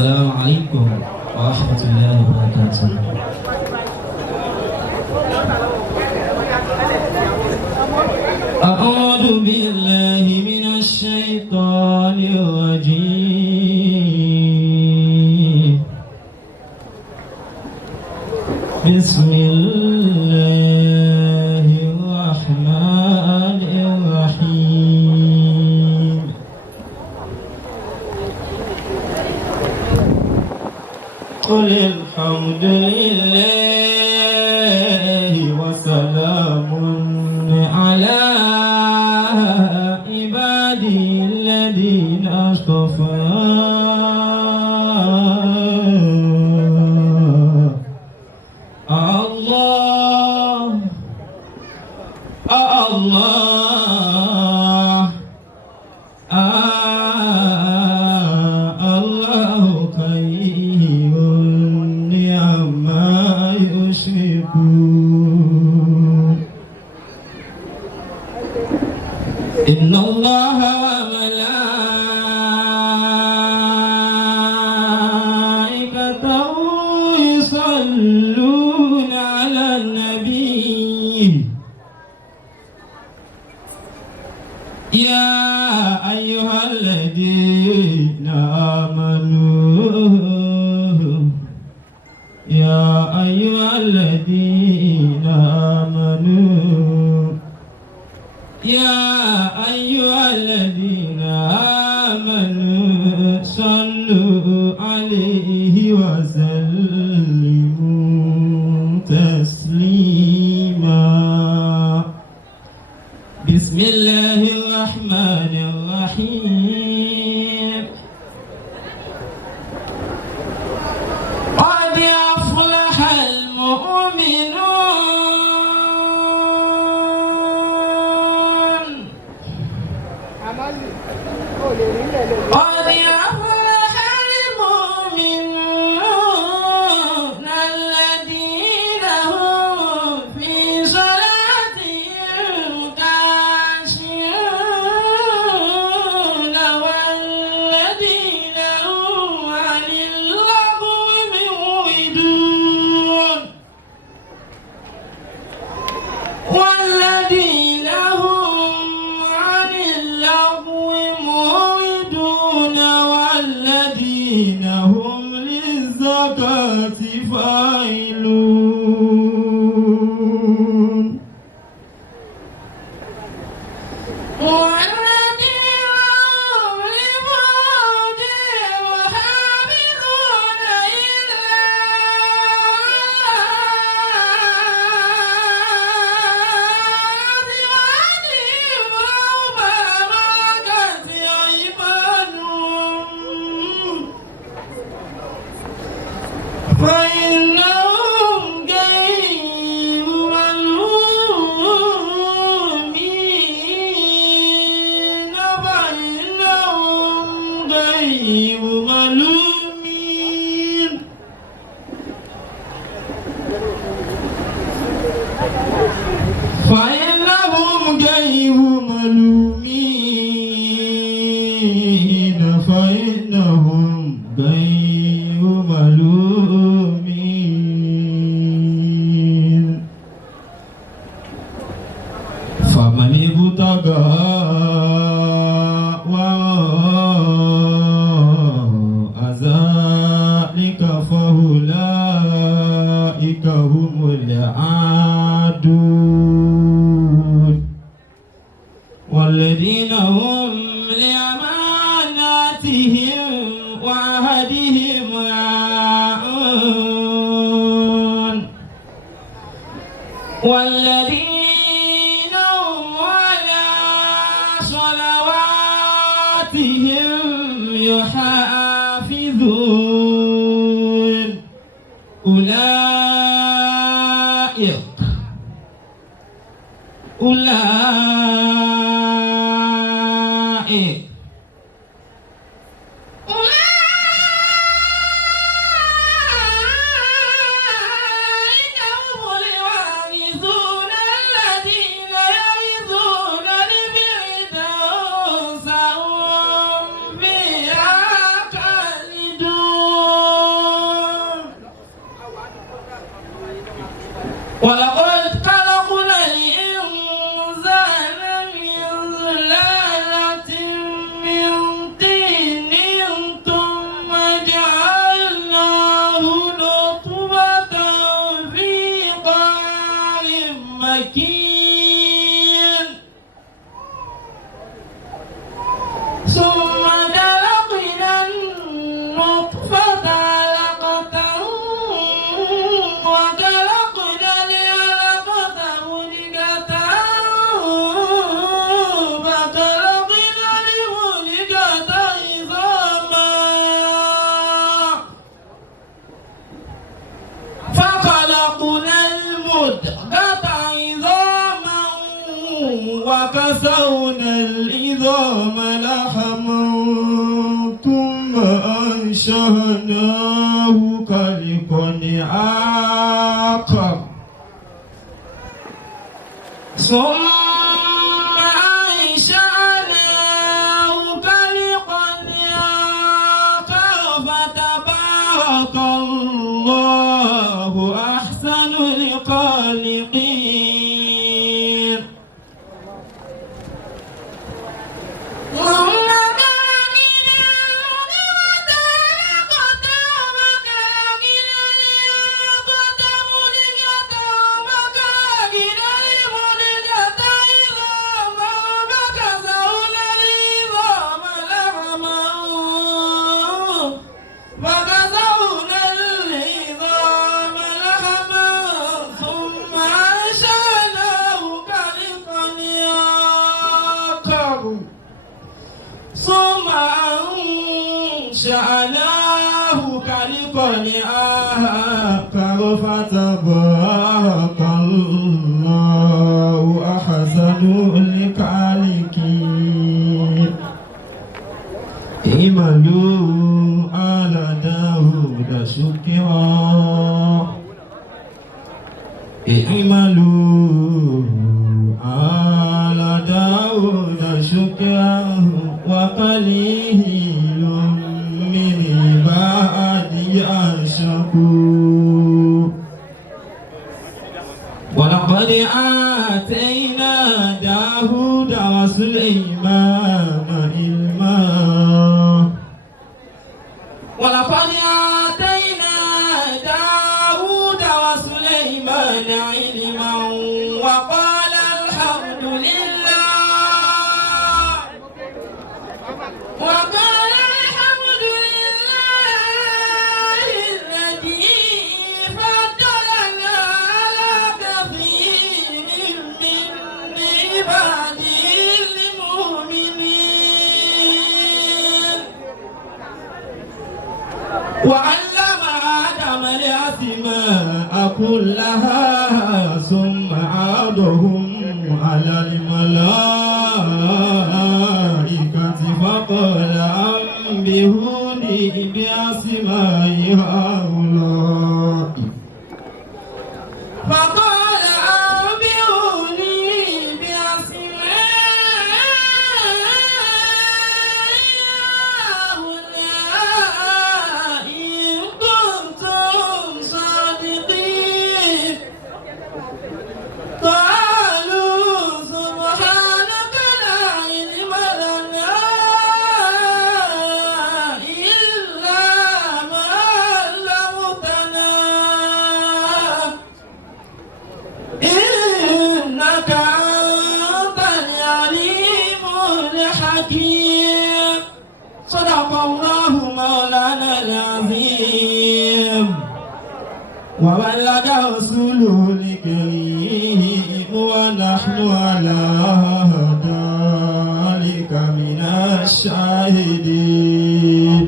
Assalamualaikum warahmatullahi wabarakatuh. A'udzu billahi minasy syaithanir rajim. Bismillahirrahmanirrahim. Qulil hamdulillahi wa salamun ala ibadil ladina astafa. Allahu khairun amma yushrikun. Inna Allaha wa malaikatahu yusalluna 'alan nabi. Ya ayyuhalladzina amanu, ya ayyuhalladzina amanu, ya ayyuhalladzina amanu sallu alaihi wa sallimu taslima. Bismillahirrahmanirrahim. Qad aflahal mu'minun. Qad aflahal mu'minun alladhina hum fi salatihim khashi'un walladhina hum 'anil lagwi mu'ridun. والذين هم عن اللغو معرضون والذين هم للزكاة فاعلون. والذين هم لفروجهم حافظون إلا فإنهم غير ملومين. فإنهم غير ملومين. فإنهم غير ملومين. فمن ابتغى وراء ذلك فأولئك هم العادون. والذين هم لأماناتهم وعهدهم راعون. والذين هم على صلواتهم يحافظون. أولئك خلقنا المدغة عظاما وكسونا العظام لحما ثم أنشأناه خلقا آخر ثم أنشأناه خلقا آخر فتبارك الله أحسن الخالقين ثم أنشأناه خلقا آخر فتبارك الله أحسن الخالقين اعملوا آل داود شكرا اعملوا آل داود شكرا وقليل من عبادي الشكور ولقد آتينا داود وسليمان علما ولقد آتينا داود وسليمان علما وقال الحمد لله وقال الحمد لله الذي فضلنا على كثير من عباده المؤمنين وعلم آدم الأسماء كلها ثم عرضهم على الملائكة فقال أنبئوني بأسماء هؤلاء فقال أنبئوني بأسماء هؤلاء إن كنتم صادقين قالوا سبحانك لا علم لنا إلا ما علمتنا إنك أنت العليم الحكيم صدق الله مولانا العظيم وبلغ رسوله الكريم ونحن على ذلك من الشاهدين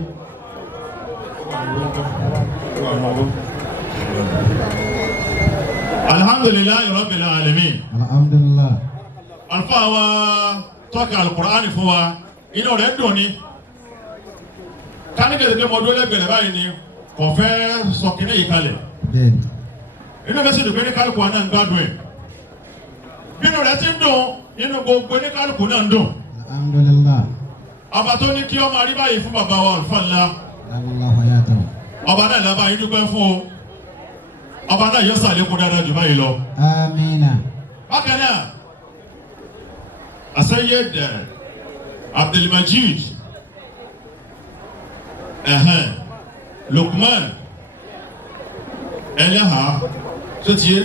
alhamdulilayi rabbil alamin. alhamdulillah. alfa wa tọ́ka alukur'ani fún wa inú rẹ̀ dùn ní kánikẹ́sìkẹ́ mọ́dún lẹ́gbẹ̀rẹ̀ báyìí ni kò fẹ́ sọ kíní yìí kalẹ̀ bẹ́ẹ̀ni. inú bẹ́ẹ̀ sì dùn pé ní kálukú wa náà ń gbádùn ẹ̀ bínú rẹ̀ ti ń dùn inú gbogbo ní kálukú náà ń dùn. alhamdulillah. ọba tó ní kí ọmọ rí báyìí fún bàbá wa alfa ńlá allahu hayatahu. ọba náà lábàá yín dúpẹ́ fún o ọba náà yọ sàlékún dáadáa jù báyìí lọ. amina. bákan náà Asayed Abdulmajid Lukman Eleha tó tiẹ̀